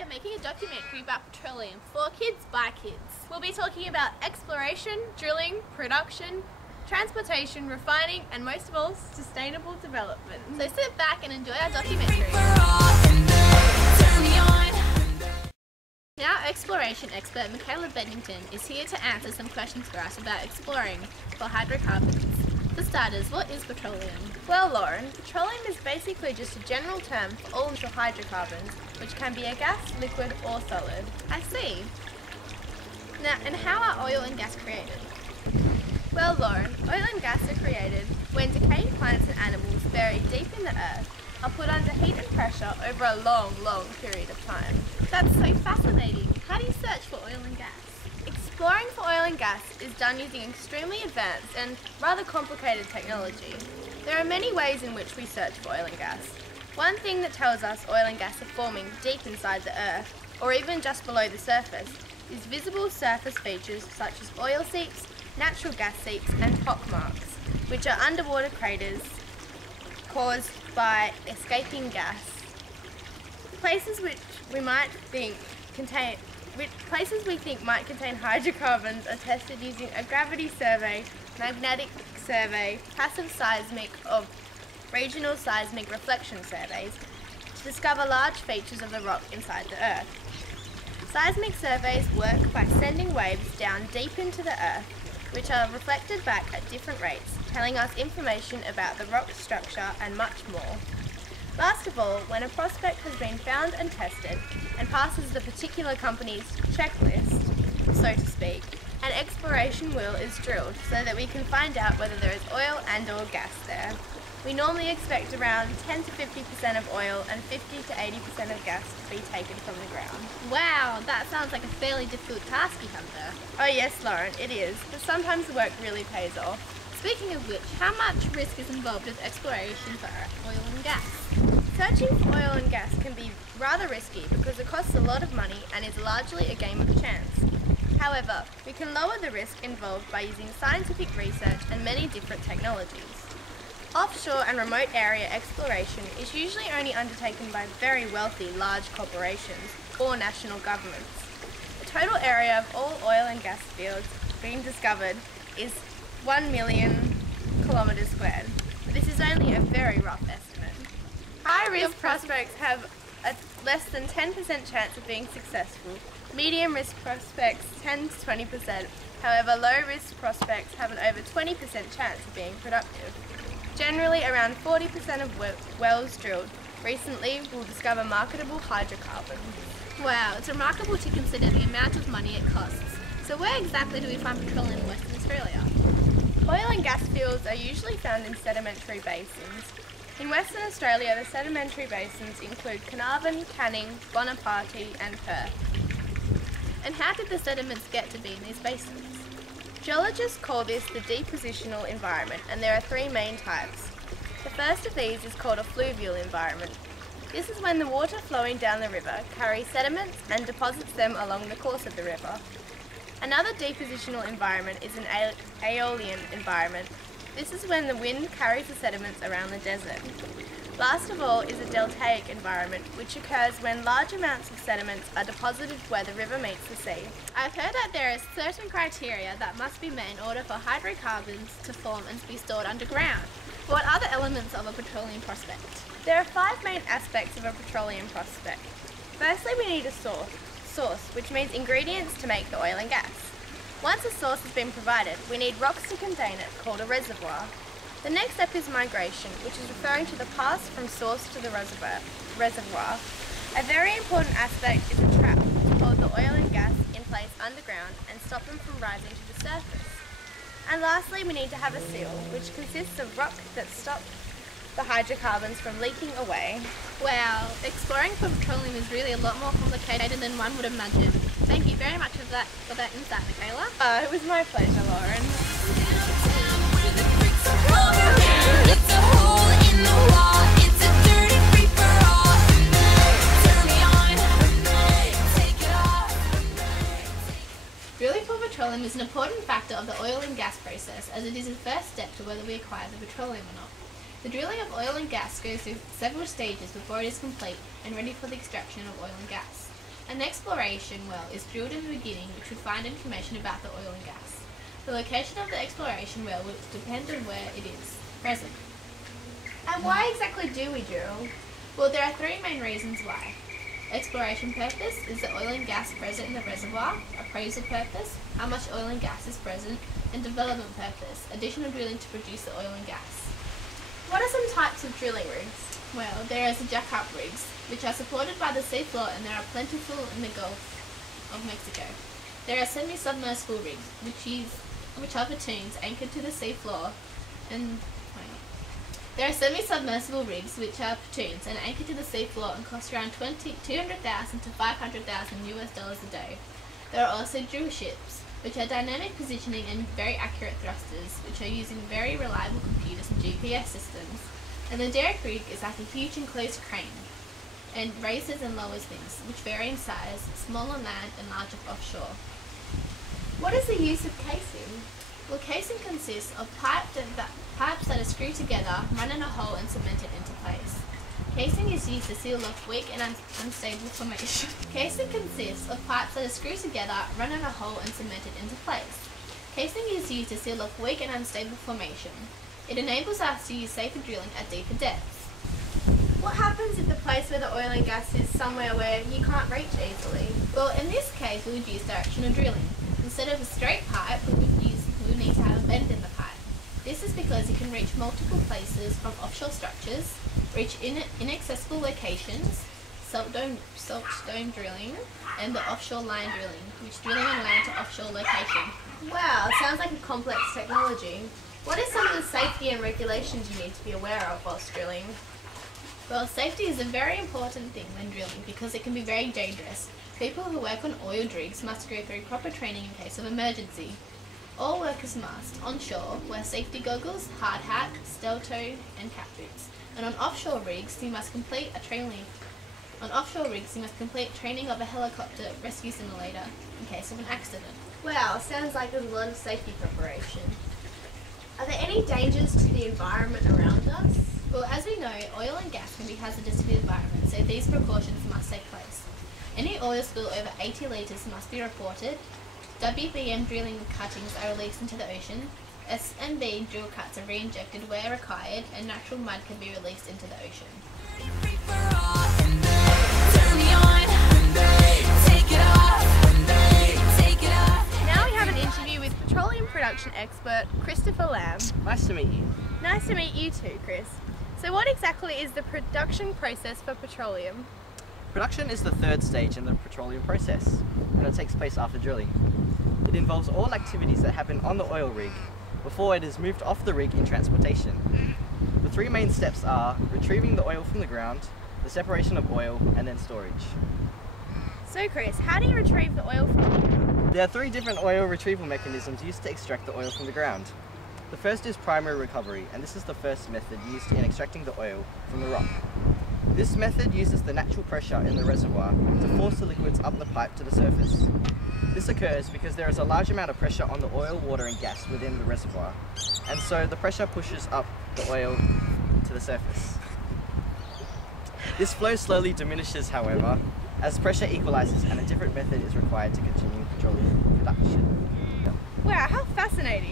we are making a documentary about petroleum for kids by kids. We'll be talking about exploration, drilling, production, transportation, refining, and most of all, sustainable development. So sit back and enjoy our documentary. Now, exploration expert Mikaela is here to answer some questions for us about exploring for hydrocarbons. For starters, what is petroleum? Well, Lauren, petroleum is basically just a general term for all natural hydrocarbons, which can be a gas, liquid, or solid. I see. Now, and how are oil and gas created? Well, Lauren, oil and gas are created when decaying plants and animals buried deep in the earth are put under heat and pressure over a long period of time. That's so fascinating. How do you search for oil and gas? Exploring for oil and gas is done using extremely advanced and rather complicated technology. There are many ways in which we search for oil and gas. One thing that tells us oil and gas are forming deep inside the earth, or even just below the surface, is visible surface features such as oil seeps, natural gas seeps, and pock marks, which are underwater craters caused by escaping gas. Places we think might contain hydrocarbons are tested using a gravity survey, magnetic survey, passive seismic or regional seismic reflection surveys to discover large features of the rock inside the earth. Seismic surveys work by sending waves down deep into the earth, which are reflected back at different rates, telling us information about the rock structure and much more. Last of all, when a prospect has been found and tested and passes the particular company's checklist, so to speak, an exploration well is drilled so that we can find out whether there is oil and/or gas there. We normally expect around 10 to 50% of oil and 50 to 80% of gas to be taken from the ground. Wow, that sounds like a fairly difficult task you have there. Oh yes, Lauren, it is, but sometimes the work really pays off. Speaking of which, how much risk is involved with exploration for oil and gas? Searching for oil and gas can be rather risky because it costs a lot of money and is largely a game of chance. However, we can lower the risk involved by using scientific research and many different technologies. Offshore and remote area exploration is usually only undertaken by very wealthy large corporations or national governments. The total area of all oil and gas fields being discovered is 1 million kilometres squared. But this is only a very rough estimate. High-risk prospects have a less than 10% chance of being successful. Medium-risk prospects 10 to 20%. However, low-risk prospects have an over 20% chance of being productive. Generally, around 40% of wells drilled recently will discover marketable hydrocarbons. Wow, it's remarkable to consider the amount of money it costs. So where exactly do we find petroleum in Western Australia? Oil and gas fields are usually found in sedimentary basins. In Western Australia, the sedimentary basins include Carnarvon, Canning, Bonaparte and Perth. And how did the sediments get to be in these basins? Geologists call this the depositional environment, and there are three main types. The first of these is called a fluvial environment. This is when the water flowing down the river carries sediments and deposits them along the course of the river. Another depositional environment is an aeolian environment. This is when the wind carries the sediments around the desert. Last of all is a deltaic environment, which occurs when large amounts of sediments are deposited where the river meets the sea. I've heard that there is certain criteria that must be met in order for hydrocarbons to form and to be stored underground. What are the elements of a petroleum prospect? There are 5 main aspects of a petroleum prospect. Firstly, we need a source, which means ingredients to make the oil and gas. Once a source has been provided, we need rocks to contain it, called a reservoir. The next step is migration, which is referring to the path from source to the reservoir. A very important aspect is a trap to hold the oil and gas in place underground and stop them from rising to the surface. And lastly, we need to have a seal, which consists of rock that stop the hydrocarbons from leaking away. Wow, exploring for petroleum is really a lot more complicated than one would imagine. Thank you very much for that insight, Mikaela. It was my pleasure, Lauren. Drilling for petroleum is an important factor of the oil and gas process, as it is the first step to whether we acquire the petroleum or not. The drilling of oil and gas goes through several stages before it is complete and ready for the extraction of oil and gas. An exploration well is drilled in the beginning which will find information about the oil and gas. The location of the exploration well will depend on where it is present. And why exactly do we drill? Well, there are three main reasons why. Exploration purpose is the oil and gas present in the reservoir, appraisal purpose, how much oil and gas is present, and development purpose, additional drilling to produce the oil and gas. What are some types of drilling rigs? Well, there is the jack-up rigs, which are supported by the seafloor and there are plentiful in the Gulf of Mexico. There are semi-submersible rigs, which are pontoons anchored to the seafloor and anchored to the seafloor and cost around $200,000 to $500,000 a day. There are also drill ships, which are dynamic positioning and very accurate thrusters, which are using very reliable computers and GPS systems. And the derrick rig is like a huge enclosed crane, and raises and lowers things, which vary in size, small on land and larger offshore. What is the use of casing? Well, casing consists of pipes that are screwed together, run in a hole and cemented into place. Casing is used to seal off weak and unstable formation. Casing consists of pipes that are screwed together, run in a hole and cemented into place. Casing is used to seal off weak and unstable formation. It enables us to use safer drilling at deeper depths. What happens if the place where the oil and gas is somewhere where you can't reach easily? Well, in this case we would use directional drilling. Instead of a straight pipe, we would need to have a bend in the pipe. This is because it can reach multiple places from offshore structures, reach inaccessible locations, salt dome drilling, and the offshore line drilling, which drilling on land to offshore location. Wow, sounds like a complex technology. What are some of the safety and regulations you need to be aware of whilst drilling? Well, safety is a very important thing when drilling because it can be very dangerous. People who work on oil rigs must go through proper training in case of emergency. All workers must, onshore, wear safety goggles, hard hat, steel toe and cap boots. And on offshore rigs, you must complete training of a helicopter rescue simulator in case of an accident. Wow, sounds like there's a lot of safety preparation. Are there any dangers to the environment around us? Well, as we know, oil and gas can be hazardous to the environment, so these precautions must take place. Any oil spill over 80 litres must be reported. WBM drilling cuttings are released into the ocean. SMB drill cuts are re-injected where required, and natural mud can be released into the ocean. Now we have an interview with petroleum production expert Christopher Lamb. Nice to meet you. Nice to meet you too, Chris. So what exactly is the production process for petroleum? Production is the third stage in the petroleum process, and it takes place after drilling. It involves all activities that happen on the oil rig before it is moved off the rig in transportation. The three main steps are retrieving the oil from the ground, the separation of oil, and then storage. So Chris, how do you retrieve the oil from the ground? There are three different oil retrieval mechanisms used to extract the oil from the ground. The first is primary recovery, and this is the first method used in extracting the oil from the rock. This method uses the natural pressure in the reservoir to force the liquids up the pipe to the surface. This occurs because there is a large amount of pressure on the oil, water and gas within the reservoir, and so the pressure pushes up the oil to the surface. This flow slowly diminishes, however, as pressure equalizes and a different method is required to continue petroleum production. Wow, how fascinating!